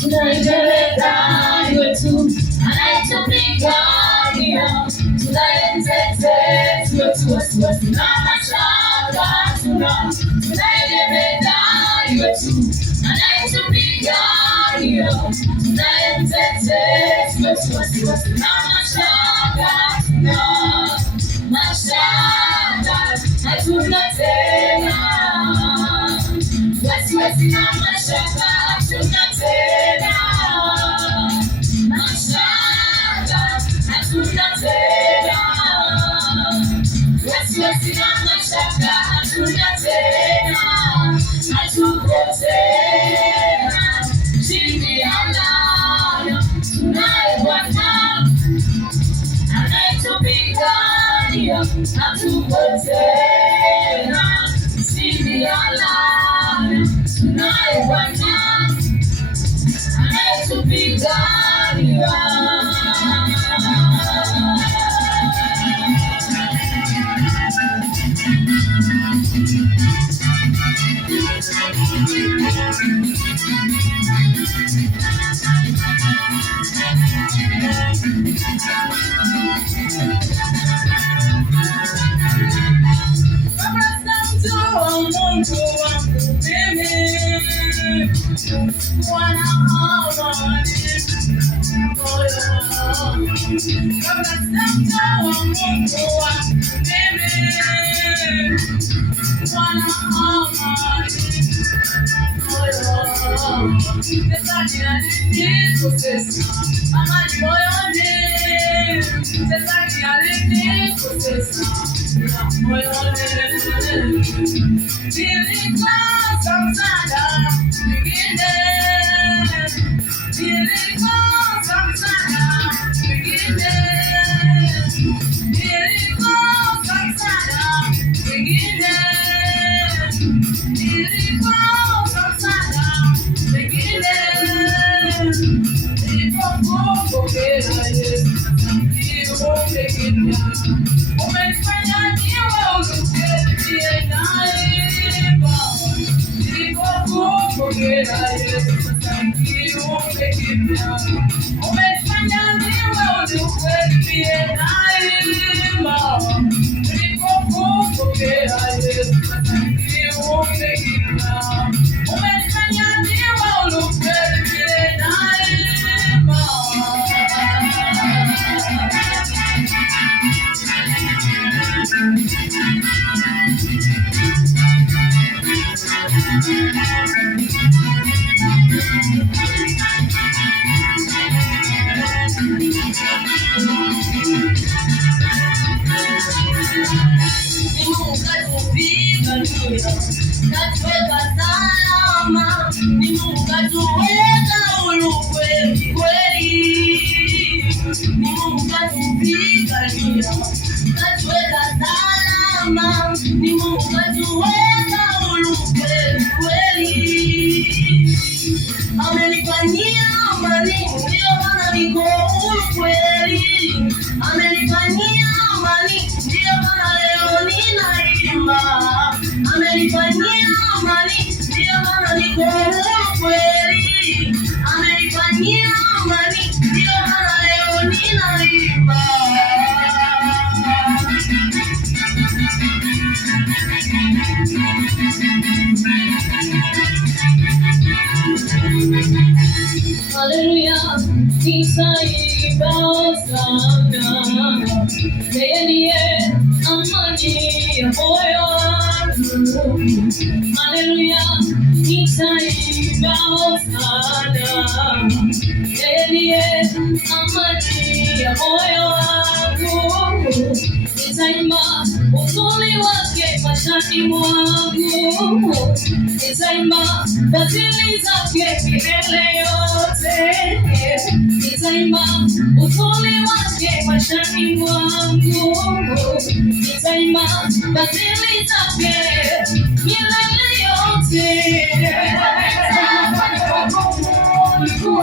Tunaendeleza yetu anayetupigania, tunayetetea yetu wasiwasi na mashaka. Tunaendeleza yetu anayetupigania, tunayetetea yetu wasiwasi na mashaka. Mashaka hatuna tena, wasiwasi na mashaka hatuna tena, mashaka hatuna tena, wasiwasi na mashaka hatuna tena, hatuko tena chini ya laana. Tunaye Bwana anayetupigania, hatuko tena chini ya laana. Tunaye Bwana anayetupigania. Hallelujah, nitaimba sana, yeye ndiye amani ya moyo wangu. Hallelujah, nitaimba sana, yeye ndiye amani ya moyo wangu. Nitaimba uzuri wake maishani mwangu, nitaimba fadhili zake milele yote, nitaimba uzuri wake maishani mwangu, nitaimba fadhili zake milele yote. What